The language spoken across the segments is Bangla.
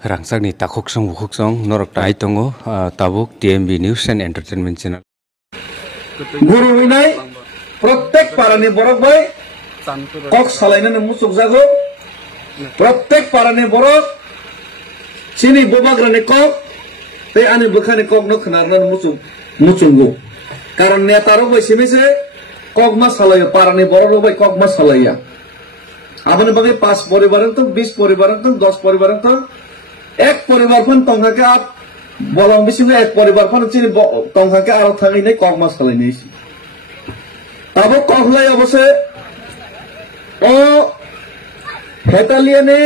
Rangsakni takoksong bukoksong norok tai tongo tabuk TMB News and Entertainment Channel. Guru winai प्रत्येक पारानि borok bai kok salainani musuk jago प्रत्येक पारानि borok chini bobagrani kok tei ani bukhani kok no khnarnan muchungo karon netaro bai simise kok ma salayo parani borok bai kok ma salaya abani bagai 5 poribaran to 20 poribaran to 10 poribaran to ek poribar pun tongkhake ap bolong bisingo ek poribar pun chini tongkhake aro thangai nei kok ma salainai abo kohlai obose o hetaliane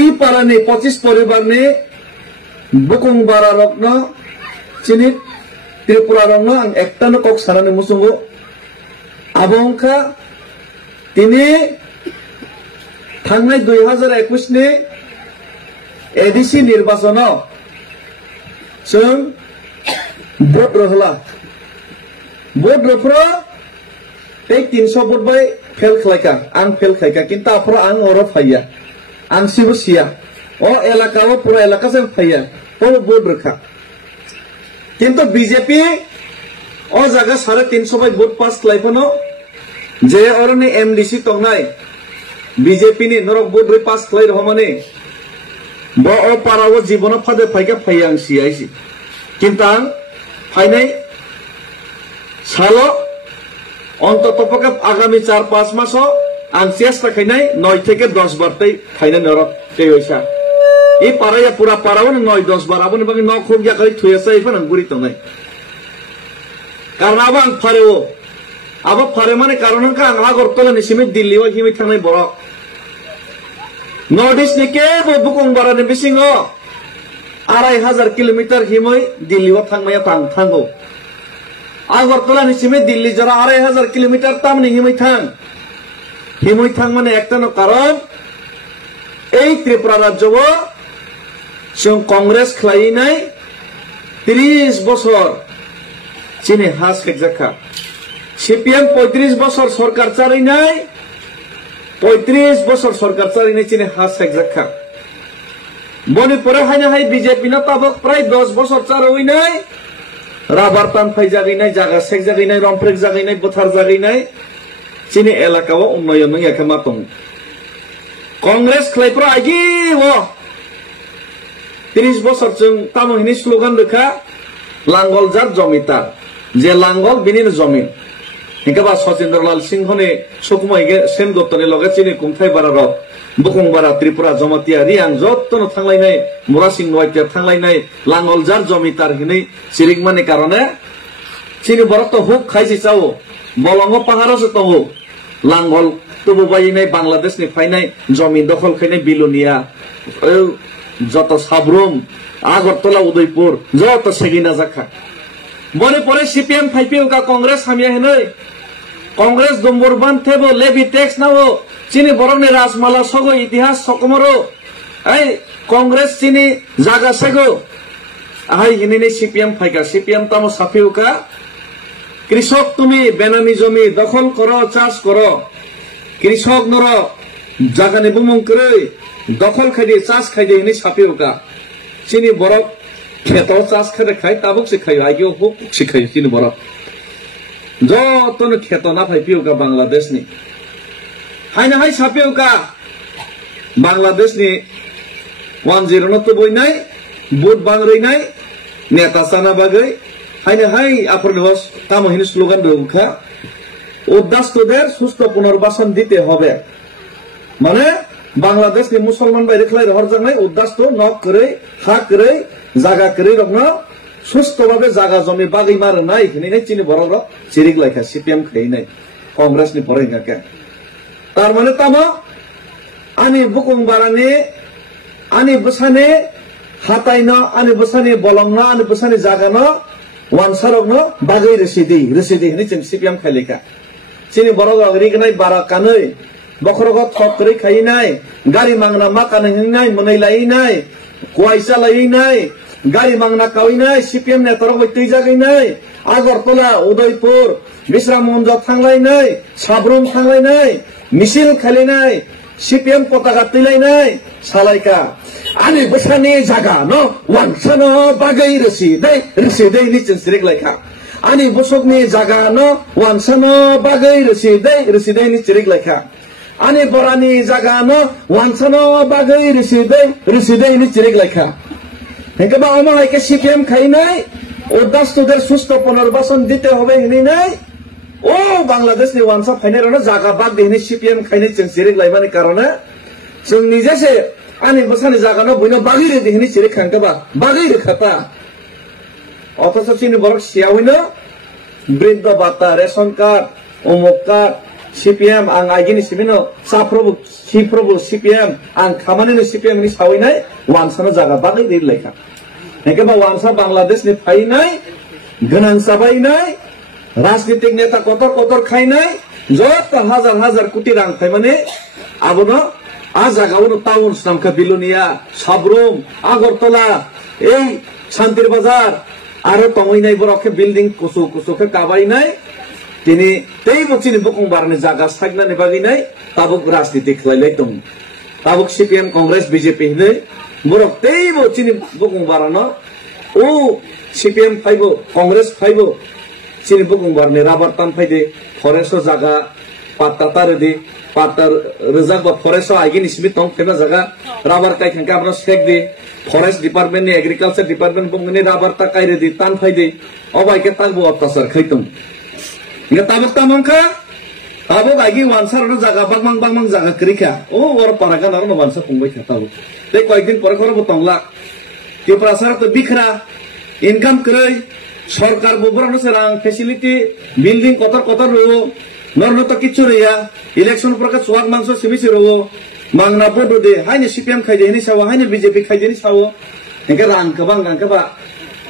I parani 25 poribar ni bukung bara rokno chini Tripura rokno ang ekta no kok sarani musungo abongka tini thangnai 2021 ni ADC nirbachono जों भोट रहला भोट रफ्रा ते 300 भोट बाय फेल खलायका आं फेल खायका किंतु आफ्रा आं अरो फाया आं सिबो सिया ओ एलाकाओ पुरा एलाका जों फाया तो भोट रखा किंतु बीजेपी ओ जागा 350 बाय भोट पास खलायफनो जे अरनि एमडीसी तंगनाय बीजेपी नि नरक भोट रे पास खलाय रहमाने बो ओ पाराओ जीवन फादे फायका फाया आं सियाइसि किंतु आं फायनाय सालो অন্ততপক্ষে আগামী 4-5 মাস আং চেষ্টা খাইনাই 9 থেকে 10 বার তাই খাইনা নরক তে হইছা এই পারায়া পুরা পারাও 9-10 বার আবনি বাকি ন খুব গিয়া খাই থুইয়াছে ইফান গুরি তো নাই কারণ আবাং ফারেও আবা ফারে মানে কারণ কা আং আগরতলা নিসিমে দিল্লি ও হিমি থানাই বড় নর্থ ইস্ট নিকে বুকুং বারানি বিসিংও 2500 কিলোমিটার হিমই দিল্লি ও থাংমায়া থাঙ্গো আগরতলা নিসিমে দিল্লি যারা 2500 কিলোমিটার তামনি হিমই থাং মানে একটা ন কারণ এই ত্রিপুরা রাজ্য जों কংগ্রেস খাইনাই 30 বছর চিনে হাস খেজাখা সিপিএম 35 বছর সরকার চালাইনাই 35 বছর সরকার চালাইনাই চিনে হাস খেজাখা বনি পরে হাইনা হাই বিজেপি না তাবক প্রায় 10 বছর চালাইনাই রাবার টান ফাই জাগাইনাই জায়গা সেক জাগাইনাই রমপ্রেক জাগাইনাই বথার জাগাইনাই চিনি এলাকাও উন্নয়ন একামা দं কংগ্রেস খাইপ্রা আগি ও 30 বছর जों তামহিনি স্লোগান রেখা লাঙ্গল জাত জমিদার যে লাঙ্গল বিনিন জমিন হিকাবা সচিন্দ্রলাল সিংহনে সুকুমাইগে সেনগতনি লগে চিনি কুমথাই বারার বুকুং বারা ত্রিপুরা জমাতিয়া রিয়াং যত্তন থাংলাইনাই মুরাসিং নয়তিয়া থাংলাইনাই লাঙ্গল জাত জমিদার হিনি সিরিগমানি কারণে চিনি বরত হুক খাইছি চাও বলঙ্গ পাহাড়ে তো লাঙ্গল তবু বাইনাই বাংলাদেশ নি ফাইনাই জমি দখল খাইনাই বিলুনিয়া যত সাবরুম আগরতলা উদয়পুর যত সেগিনা জাখা মনে পরে সিপিএম ফাইপিও কা কংগ্রেস হামিয়া হেনই কংগ্রেস দম্বরবান থেবো লেভি ট্যাক্স নাও চিনি বরংনি রাজমালা সগো ইতিহাস সকমরো এই কংগ্রেস চিনি জাগা সেগো আহাই হিনিনি সিপিএম ফাইকা সিপিএম তামো সাফিউকা কৃষক তুমি বেনামি জমি দখল করো চাষ করো কৃষক নর জাগানি বুমুং করে দখল খাইদে চাষ খাইদে হিনি সাফিউকা চিনি বরক খেতো চাষ খাইদে খাই তাবুক শিখাই আইগিও হুক শিখাই চিনি বরক যতন খেতো না ফাইপিউকা বাংলাদেশ নি হাইনা হাই সাফিউকা বাংলাদেশ নি 10 ন তো বইনাই বুট বাংরইনাই নেতা সানা বাগৈ হাইনা হাই আপর নিবাস তামহিনি স্লোগান রুখা উদ্দাস্তদের সুস্থ পুনর্বাসন দিতে হবে মানে বাংলাদেশ নি মুসলমান বাইরে খলাই রহর জানাই উদ্দাস্ত নক করে হা করে জায়গা করে রকনা সুস্থভাবে জায়গা জমি বাগৈ মার নাই হিনি চিনি বড় চিরিক লাইখা সিপিএম খাই নাই কংগ্রেস নি পরে গাকে তার মানে তামা আনি বুকুং বারানি আনি বসানে হাতাইনা আনি বসানে বলংনা আনি বসানে জাগানা ওয়ানসারকনো বাগৈ রেসিদি হিনি চিন সিপিএম খাইলেকা চিনি বড় রিগনাই বারা কাनै বখরগ থক করে খাইনাই গাড়ি মাংনা মা কানহিনাই মनै লাইনাই কুয়াইসা লাইনাই গাড়ি মাংনা কাউইনাই সিপিএম নেতারক বৈতৈ জাগাইনাই আগরতলা উদয়পুর বিশ্রাম মঞ্চ থাংলাইনাই সাবরুম থাংলাইনাই মিছিল খাইলাইনাই সিপিএম পতাকা তুলাইনাই সালাইকা ani besani jaga no wansano bagai residai ni cinsrik laika ani bosok ni jaga no wansano bagai residai ni cirik laika ani borani jaga no wansano bagai residai ni cirik laika hengke ba oma haike CPM খাইনাই উদ্দাস্তদের সুস্থ পুনর্বাসন দিতে হবে হিনি নাই ও বাংলাদেশ ni ওয়ানসা ফাইনাল না জায়গা বাদ দিনি CPM খাইনে চিনসিরিক লাইবানি কারণে जों निजेसे आंनि बसानि जागानो बयनो बागिरे दिहिनि सिरि खांगोबा बागिरे खाता अथच चिनि बरक सियावैनो बृद्ध बाता रेशन कार्ड अमुक कार्ड CPM आं आइगिनि सिबिनो सिप्रभु CPM आं खामानिनो CPM नि सावैनाय वानसानो जागा बागिरे लेखा हेकेबा वानसा बांलादेशनि फाइनाय गोनां साबायनाय राजनीतिक नेता कतर खायनाय जत हाजार कोटी रां फायमाने आबोनो आ जागावनो टाउन नामखा बिलुनिया सबरुम आगरतला এই শান্তির বাজার আরো তমইনাই বরকে বিল্ডিং কুসুকে কাবাইনাই তিনি তেই বচিনি বুকুং বারনি জায়গা সাগনানি বাগিনাই তাবুক রাজনীতি খেলাইলাই দं তাবুক CPM কংগ্রেস বিজেপি নে বরক তেই বচিনি বুকুং বারানো ও CPM ফাইবো কংগ্রেস ফাইবো চিনি বুকুং বারনি রাবার টান ফাইদে ফরেস্ট জায়গা পাত্তা তারদি পাত্তার রেজাক বা ফরেস্ট আইগিনি সিবি তং ফেনা জায়গা রাবার কাই খাঙ্কা আমরা সেক দি ফরেস্ট ডিপার্টমেন্ট নি এগ্রিকালচার ডিপার্টমেন্ট বংনি রাবার তা কাইরে দি টান ফাইদে অবাইকে তাকবো অত্যাচার খাইতং ইয়া তাবক তামংখা তাবক আইগি ওয়ানসার না জায়গা বাংমাং জায়গা করিখা ও ওর পারাগান আর ওয়ানসা পুংবাই খাতাবো তে কয়েকদিন পরে করবো তংলা ত্রিপুরাসার তো বিখরা ইনকাম করেই সরকার ববরানো সেরাং ফেসিলিটি বিল্ডিং কতর রো নরনো তো কিছু রেয়া ইলেকশন প্রকার সোয়াগ মাংস সিমিসি রো মাংনা বড় দে হাইনে CPM খাইদে হিনি সাও হাইনে বিজেপি খাইদে হিনি সাও একে রাং কবাং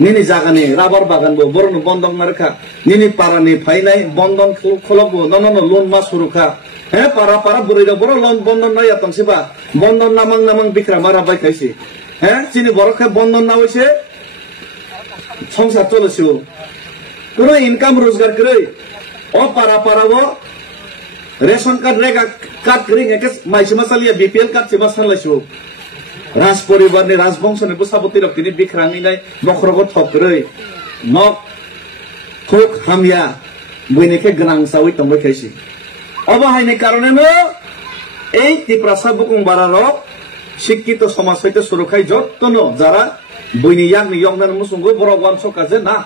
নিনি জাগানে রাবার বাগান বো বরনো বন্ধন মারখা নিনি পারানি ফাইনাই বন্ধন খলবো নন লোন মা সুরুখা হ্যাঁ পারা বুড়িরা বড় লোন বন্ধন নাই আতংসিবা বন্ধন নামাং বিক্রা মারা বাই খাইছি হ্যাঁ চিনি বড়খা বন্ধন না হইছে সংসার চলেছিল কোন ইনকাম রোজগার করে ও পারাবো রেশন কার্ড রেগা কার্ড করে একে মাইসিমা চালিয়া BPL কার্ড সিমা চালাইছো রাজ পরিবারনি রাজবংশনি বুসাবতি রক্তিনি বিখ্রাঙিনাই নখরগত থকরে নক খুক হামিয়া বইনিকে গোনাং সাউই তংবাই খাইছি অবাহাইনি কারণেনো এই ত্রিপুরা বুকুং বারারক শিক্ষিত সমাজ হইতে সুরক্ষায় যত্ন যারা বইনি ইয়াংনি ইয়ংনান মুসুঙ্গো বড় ওয়ানস কাজে না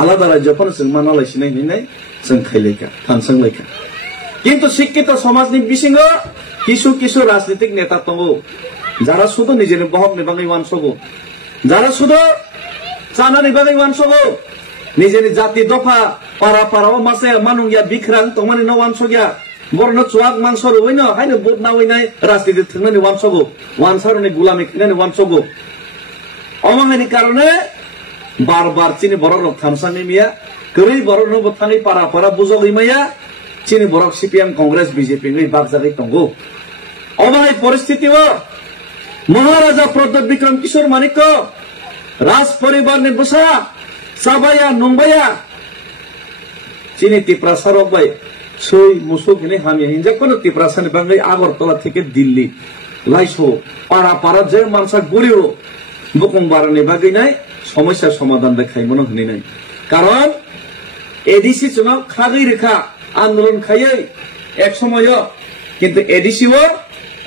আলাদা রাজ্যফোর जों माना लायसिनाय हिनाय जों खायलायखा थानसां लायखा কিন্তু শিক্ষিত সমাজনি বিসিঙ্গ কিছু রাজনৈতিক নেতা দङ যারা শুধু নিজের বহমনি বাঙাই ওয়ানসগো যারা শুধু চানানি বাঙাই ওয়ানসগো নিজের জাতি দফা পারাও মাসে মানুংয়া বিখ্রাং তমানি ন ওয়ানসগিয়া বরনো চুয়াক মাংসর হইনো হাইনো বুট না হইনাই রাজনীতি থাকনানি ওয়ানসগো ওয়ানসারনি গুলামি খাইনানি ওয়ানসগো অমাঙ্গানি কারণে বারবার চিনি বড় রক থামসানি মিয়া গরি বড় নব থানি পারা বুজগই মাইয়া চিনি বড় CPM কংগ্রেস বিজেপি নি বাগজাগি তঙ্গো অমাই পরিস্থিতি ও মহারাজা প্রদ্যোৎ বিক্রম কিশোর মানিক রাজ পরিবার নি বসা সাবায়া নংবায়া চিনি ত্রিপুরা বাই সই মুসুক নি হামিয়া হিনজা কোন ত্রিপুরা বাঙ্গাই আগরতলা থেকে দিল্লি লাইসো পারা যে মানসা গড়িও বুকুং বারানি বাগিনাই সমস্যার সমাধান দেখাই মনে হনি নাই কারণ এডিসি চুনাव খাগৈ রেখা আন্দোলন খাইয়ে এক সময় কিন্তু এডিসিও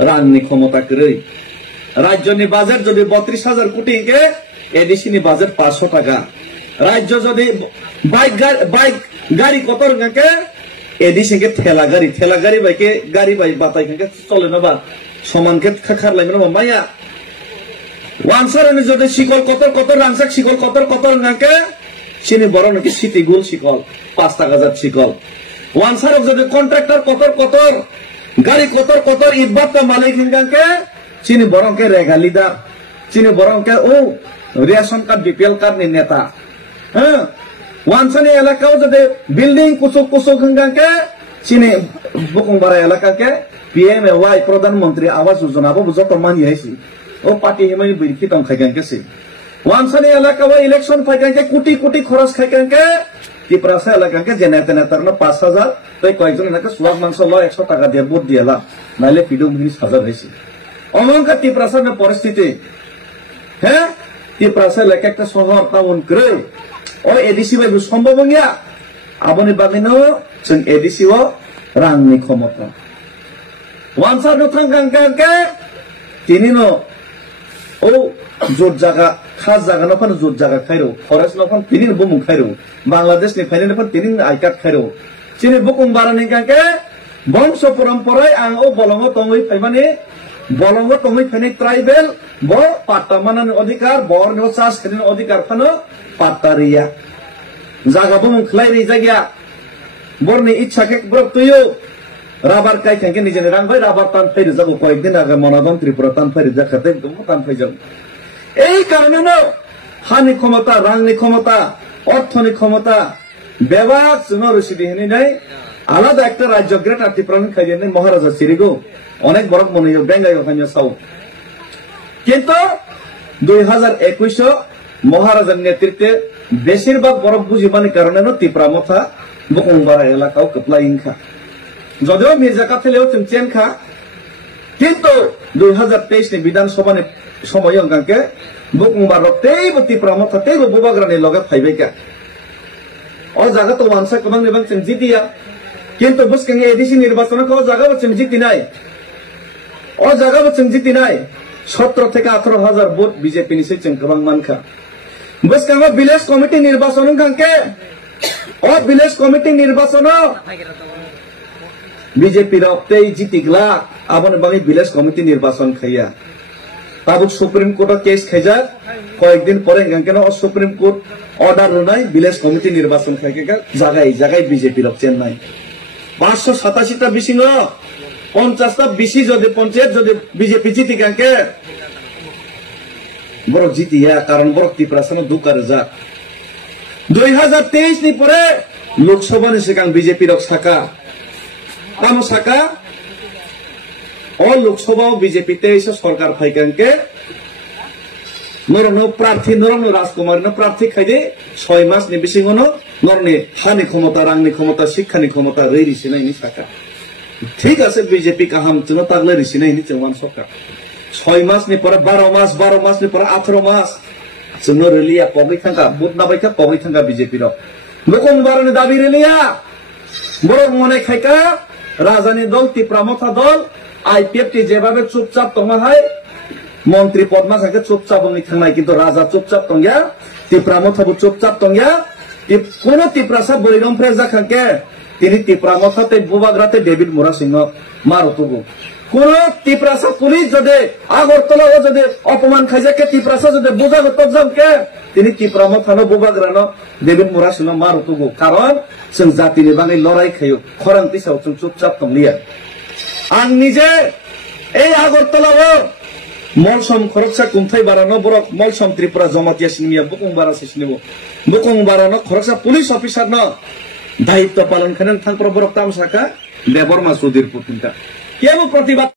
রাননি ক্ষমতা করে রাজ্যনি বাজেট যদি 32,000 কোটি কে এডিসিনি বাজেট 500 টাকা রাজ্য যদি বাইক গাড়ি কত কে এডিসি কে ঠেলা গাড়ি বাইকে গাড়ি বাই বাতাই কে চলে না বা সমান কে খারলাই না মাইয়া ওয়ানসারনি যদি শিকল কত রাংসাক শিকল কত নাকে চিনি বড় নাকি সিটি গোল শিকল 5 টাকা জাত শিকল ওয়ানসারক যদি কন্ট্রাক্টর কত গাড়ি কত ইবাত মালিক হিনগাকে চিনি বড়কে রেগালিদার চিনি বড়কে ও রেশন কার্ড BPL কার্ড নি নেতা হ্যাঁ ওয়ানসানি এলাকাও যদি বিল্ডিং কুসুক হিনগাকে চিনি বুকুংবাড়া এলাকাকে PMAY প্রধানমন্ত্রী আবাস যোজনা বো যত মানি আইছি ও পার্টি হিমাই বিরকি তং খাইগানকেছে ওয়ানসানি এলাকাও ইলেকশন ফাইগানকে কোটি খরচ খাইগানকে ত্রিপুরা এলাকাকে জেনাতে নেতার 5,000 তাই কয়েকজন এলাকা সুয়াগ মাংস ল 100 টাকা দিয়ে ভোট দিয়েলা নাইলে পিডব্লিউডি সাজা হইছে অমঙ্কা ত্রিপুরা পরিস্থিতি হ্যাঁ ত্রিপুরা লেখা একটা শহর টাউন করে ও এডিসি বাই সম্ভব গিয়া আবনি বাগিনো जों एडिसि ও রাংনি ক্ষমতা ওয়ানসার নো থাঙ্গাঙ্গাঙ্গে তিনি নো ও জোর জায়গা খাস জায়গা না ফান জোর জায়গা খাইরো ফরেস্ট না ফান তিনি বুমুং খাইরো বাংলাদেশ নি ফাইনে ফান তিনি আই কার্ড খাইরো চিনি বুকুং বারানি গাঙ্গে বংশ পরম্পরায় আং ও বলঙ্গ তঙ্গই ফাইমানি বলঙ্গ তঙ্গই ফাইনি ট্রাইবেল ব পাট্টা মানানি অধিকার বর নো চাষ খানি অধিকার ফানো পাট্টারিয়া জায়গা বুমুং খলাই জায়গা বরনি ইচ্ছাকে ব্রক তুইও রাবার কাই থাকি নিজে রাং ভাই রাবার টান ফাইরে যাবো কয়েকদিন আগে মনাদন ত্রিপুরা টান ফাইরে যাখাতে টান ফাই যাবো এই কারণে হানি ক্ষমতা রাংনি ক্ষমতা অর্থনি ক্ষমতা বেবাক রসিদি হেনি নাই আলাদা একটা রাজ্য গ্রেট আর ত্রিপুরা খাইয়ে নেই মহারাজা সিরিগো অনেক বড় মনে হয় বেঙ্গাই ওখানে সাউ কিন্তু 2021 মহারাজার নেতৃত্বে বেশিরভাগ বরফ বুঝিবানি কারণে ত্রিপুরা মথা বুকুংবারা এলাকাও কপলাইংখা যদিও মির্জা কাথেলেও চেনখা কিন্তু 2023 নি বিধানসভা সময় অঙ্কাঙ্কে বুকুংবার তেইবো ত্রিপুরা মথা তেইবো বুবাগ্রানি লগে ফাইবাইকা ও জায়গা তো ওয়ানসা কোন নিবাং চেন জিতিয়া কিন্তু বুসকাঙ্গে এডিসি নির্বাচন ও জায়গা চেন জিতি নাই ও জায়গা চেন জিতি নাই 17 থেকে 18,000 ভোট বিজেপি নিছে চেন গোবাং মানখা বুসকাঙ্গে ভিলেজ কমিটি নির্বাচন অঙ্কাঙ্কে ও ভিলেজ কমিটি নির্বাচন বিজেপি রক্তেই জিতিগলা আবনে বাকি ভিলেজ কমিটি নির্বাচন খাইয়া তাবুক সুপ্রিম কোর্ট কেস খাইজা কয়েকদিন পরে কেন সুপ্রিম কোর্ট অর্ডার নাই ভিলেজ কমিটি নির্বাচন খাইকে জায়গায় বিজেপি রক চেন্নাই 587টা বেশি ন 50টা বেশি যদি পঞ্চায়েত যদি বিজেপি জিতি কাকে বড় জিতিয়া কারণ বড় ত্রিপুরা দুকারে যা 2023 নি পরে লোকসভা নি সেখান বিজেপি রক শাখা কামো শাখা ও লোকসভা বিজেপি তে এসে সরকার ফাইকানকে নরনো প্রার্থী নরনো রাজকুমার প্রার্থী খাইদে 6 মাস নি বেশি গনো নরনে হানি ক্ষমতা রাংনি ক্ষমতা শিক্ষানি ক্ষমতা রেরি সিনাইনি শাখা ঠিক আছে বিজেপি কাহাম চুনো তাগলে রিসিনাইনি চেওয়ান সরকার 6 মাস নি পরে 12 মাস নি পরে 18 মাস जोंनो रेलिया पगै थांगा बुट नाबायखा पगै थांगा बीजेपी रो लोकं बारनि दाबि रेलिया बरो मने खायका राजानि दल ত্রিপুরা মথা दल आईपीएफ টি যেভাবে চুপচাপ তমাহাই মন্ত্রী পদমা সাকে চুপচাপ বনি থাंनाय কিন্তু রাজা চুপচাপ তংয়া ত্রিপুরা মথাবো চুপচাপ তংয়া কোন ত্রিপুরা সা বরিগম ফ্রেজা খাকে তিনি ত্রিপুরা মথাতে বুবাগ্রাতে ডেভিড মোরা সিংহ মারতগো কোন ত্রিপুরা পুলিশ যদি আগরতলা যদি অপমান খাইজাকে ত্রিপুরা যদি বোঝা তবজামকে তিনি ত্রিপুরা মথানো বুবাগ্রানো ডেভিড মোরা সিংহ মারতগো কারণ जों জাতিनि বাঙালি লড়াই খাইও খরাং তিসাও जों চুপচাপ তংলিয়া আং নিজে এই আগরতলাও মলসম খরকসা কুমথাই বারানো বরক মলসম ত্রিপুরা জমাতিয়া সিনিয়া বুকুং বারা সিনিবো বুকুং বারানো খরকসা পুলিশ অফিসার ন দায়িত্ব পালন খানেন থাংপ্র বরক তামসাকা দেবর্মা সুধীর পুতিনটা কেবল প্রতিবাদ